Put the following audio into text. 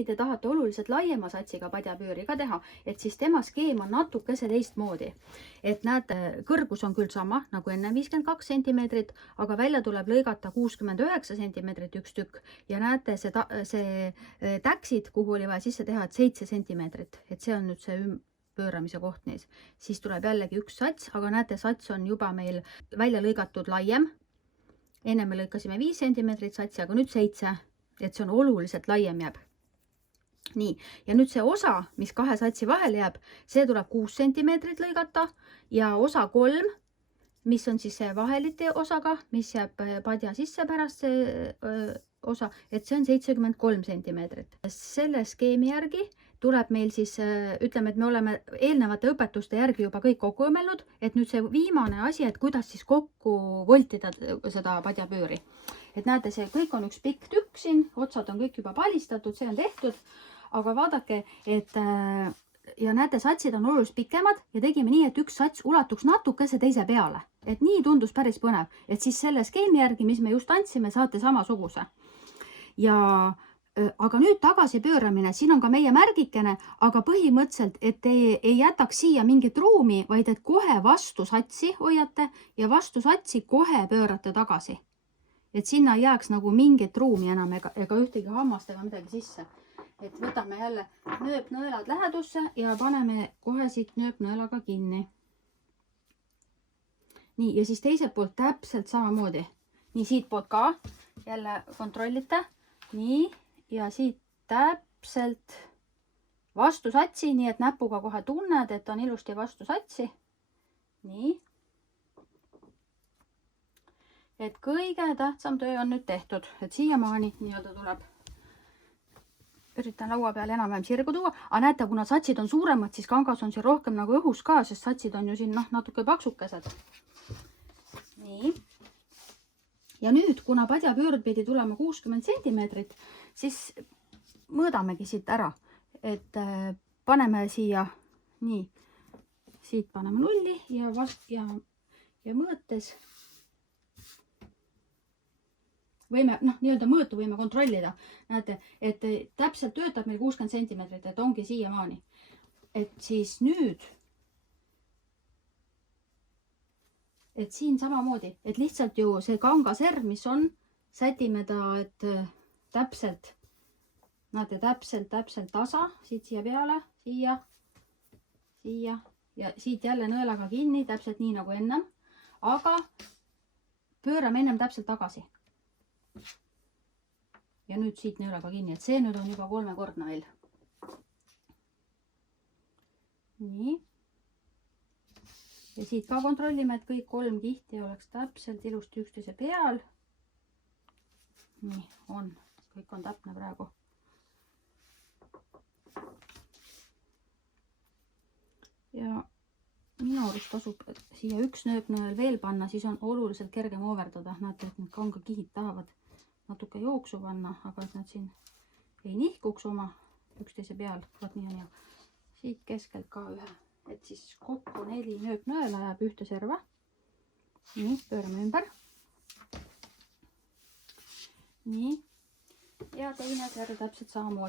äkki te tahate oluliselt laiema satsiga padjapööri ka teha, et siis tema skeem on natukese teistmoodi. Et näete, kõrgus on küll sama nagu enne 52 sentimeetrit, aga välja tuleb lõigata 69 sentimeetrit üks tükk ja näete, see täksid, kuhu oli vaja sisse teha, et 7 sentimeetrit, et see on nüüd see pööramise koht neis. Siis tuleb jällegi üks sats, aga näete, sats on juba meil välja lõigatud laiem. Enne me lõikasime 5 sentimeetrit satsi, aga nüüd 7, et see on oluliselt laiem jääb. Nii, ja nüüd see osa, mis 2 satsi vahel jääb, see tuleb 6 sentimeetrit lõigata ja osa 3, mis on siis see vaheliti osaga, mis jääb padja sisse pärast see osa, et see on 73 sentimeetrit. Selle skeemi järgi tuleb meil siis, ütleme, et me oleme eelnevate õpetuste järgi juba kõik kokku õmmelnud, et nüüd see viimane asi, et kuidas siis kokku voltida seda padjapööri. Et näete, see kõik on üks pikk tükk siin, otsad on kõik juba palistatud, see on tehtud, aga vaadake, et ja näete, satsid on oluliselt pikemad ja tegime nii, et üks sats ulatuks natukese teise peale. Et nii tundus päris põnev, et siis selle skeemi järgi, mis me just andsime, saate samasuguse. Aga nüüd tagasi pööramine, siin on ka meie märgikene, aga põhimõtteliselt, et te ei jätaks siia mingit ruumi, vaid et kohe vastu satsi hoiate ja vastu satsi kohe pöörate tagasi. Et sinna ei jääks nagu mingit ruumi enam ega ühtegi hammast ega midagi sisse. Et võtame jälle nööpnõelad lähedusse ja paneme kohe siit nööpnõelaga kinni. Nii, ja siis teiselt poolt täpselt samamoodi. Nii, siit poolt ka jälle kontrollite. Nii, ja siit täpselt vastu satsi, nii et näpuga kohe tunned, et on ilusti vastu satsi. Nii. Et kõige tähtsam töö on nüüd tehtud, et siiamaani nii-öelda tuleb. Üritan laua peale enam-vähem sirgu tuua, aga näete, kuna satsid on suuremad, siis kangas on siin rohkem nagu õhus ka, sest satsid on ju siin natuke paksukesed. Nii. Ja nüüd, kuna padjapöörd pidi tulema 60 sentimeetrit, siis mõõdamegi siit ära, et paneme siia, nii, siit paneme 0 ja mõõtes võime, nii-öelda mõõtu võime kontrollida. Näete, et täpselt töötab meil 60 sentimeetrit, et ongi siiamaani. Et siis nüüd, et siin samamoodi, et lihtsalt ju see kangaserv, mis on, sätime ta, et täpselt, näete, täpselt tasa, siit siia peale, siia ja siit jälle nõelaga kinni, täpselt nii nagu ennem, aga pöörame ennem täpselt tagasi. Ja nüüd siit nõelaga kinni, et see nüüd on juba 3-kordne meil. Nii. Ja siit ka kontrollime, et kõik 3 kihti oleks täpselt ilusti üksteise peal. Nii, on. Kõik on täpne praegu. Ja minu arust tasub siia üks nööpnõel veel panna, siis on oluliselt kergem overdada. Näete, et need kanga kihid tahavad natuke jooksu panna, aga et nad siin ei nihkuks oma üksteise peal. Vaat nii on ja siit keskelt ka ühe. Et siis kokku 4 nööpnõela jääb ühte serva. Nii, pöörame ümber. Nii. Ja teine serv täpselt samamoodi.